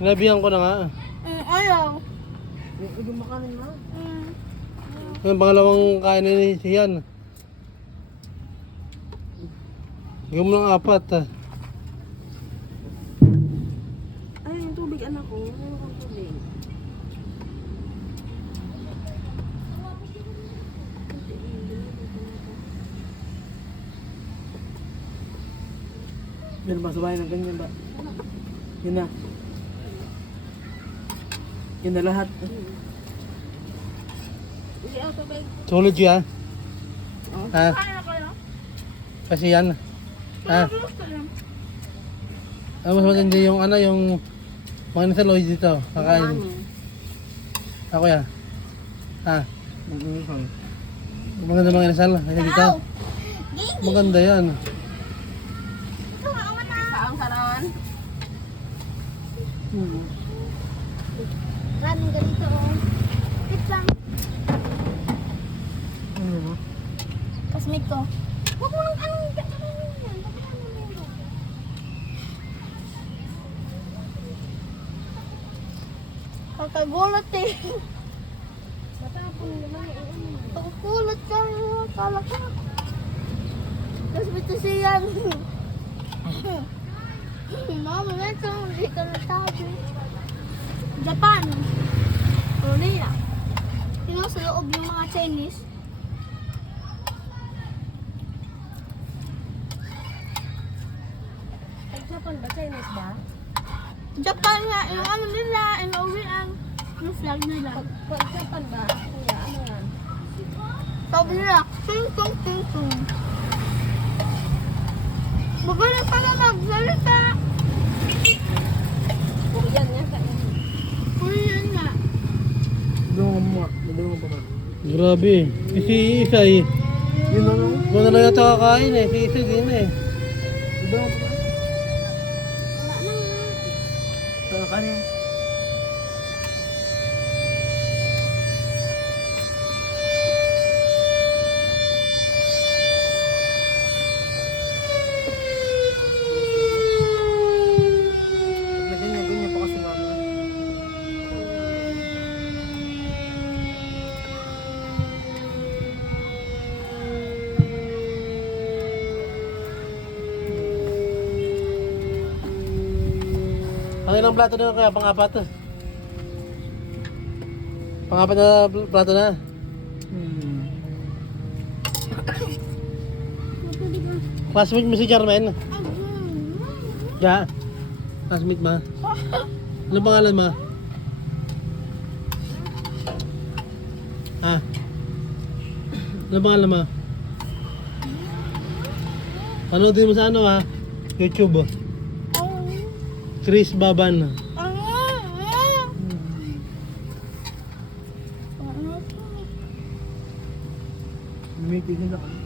Sinabihan ko na nga. Ayaw. Hindi makanin na. Yung pangalawang kain ni Sian. Yung mo ng apat Ay, yung tubig anak ko. Meron kang tubig. Yan ba? Sabahin ng ganyan ba? Yun na. Yun na lahat. Tulad yan. Oh. Ha? Kasi yan. Ha? Mas maganda yung ano, yung mga nasa Lloyd dito. Kakain. Ako yan. Ha? Maganda mga inasal. Kasi dito. Maganda yan. Saang saran? Maraming ganito. Tip lang. Kasmate ko. Huwag mo nang anong yan. Kakagulat eh. Matapon naman. Kakagulat ka. Kala ko. Kasmate siya yan. Mama, ito. Hindi ka nasabi. Japan. Korea. Sino sa loob yung mga Chinese? Japan ba? Chinese ba? Japan nga, yung ano nila, yung flag nila. Pag Japan ba? Kuya, ano yan? Sabi nila, ting tong ting tong. Magaling pala magsalita. Korean yan. Korean nga. Dalawang mo. Dalawang pa man. Grabe. Si isa eh. Yun na lang. Doon na lang yata kakain eh. Si isa din eh. Dalawang pa man. Wala na nga. Saan kanin? Ganyan pa kasi mama. Ang ilang plato na kaya? Pang-apat na. Pang-apat na plato na. Classmate mo si Jarmen. Ya. Classmate ma. Ano pangalan ma? Ha? Ano pangalan ma? Panoodin mo sa ano ha? YouTube. Chris Baban. May tigil ako.